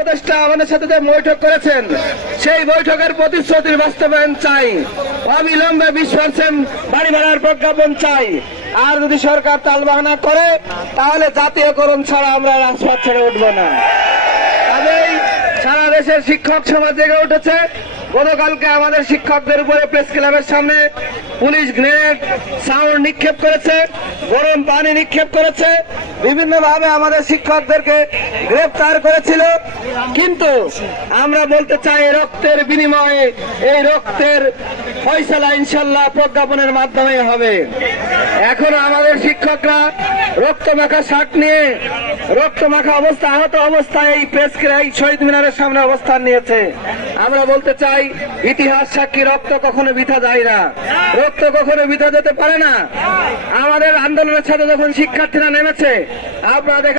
উপদেষ্টা আমাদের সাথে যে বৈঠক করেছেন, সেই বৈঠকের প্রতিশ্রুতির বাস্তবায়ন চাই। অবিলম্বে বিশ পার্সেন্ট বাড়ি ভাড়ার প্রজ্ঞাপন চাই। আর যদি সরকার তালবাহানা করে, তাহলে জাতীয়করণ ছাড়া আমরা রাজপথ ছেড়ে উঠবো না। সারা দেশের শিক্ষক সমাজ জেগে উঠেছে। গতকালকে আমাদের শিক্ষকদের উপরে প্রেস ক্লাবের সামনে পুলিশ গ্রেনেড, সাউন্ড নিক্ষেপ করেছে, গরম পানি নিক্ষেপ করেছে। বিভিন্ন ভাবে আমাদের শিক্ষকদেরকে গ্রেফতার করেছিল। কিন্তু আমরা বলতে চাই রক্তের বিনিময়ে এই রক্তের ফয়সালা ইনশাল্লাহ প্রজ্ঞাপনের মাধ্যমে হবে। এখন আমাদের শিক্ষকরা রক্ত মাখা শার্ট নিয়ে রক্ত মাখা অবস্থা, আহত অবস্থায় এই প্রেস শহীদ মিনারের সামনে অবস্থান নিয়েছে। আমরা বলতে চাই, ইতিহাস সাক্ষী রক্ত কখনো বৃথা যায় না। রক্ত কখনো বৃথা যেতে পারে না। আমাদের আন্দোলনের সাথে যখন শিক্ষার্থীরা নেমেছে, আপনারা দেখে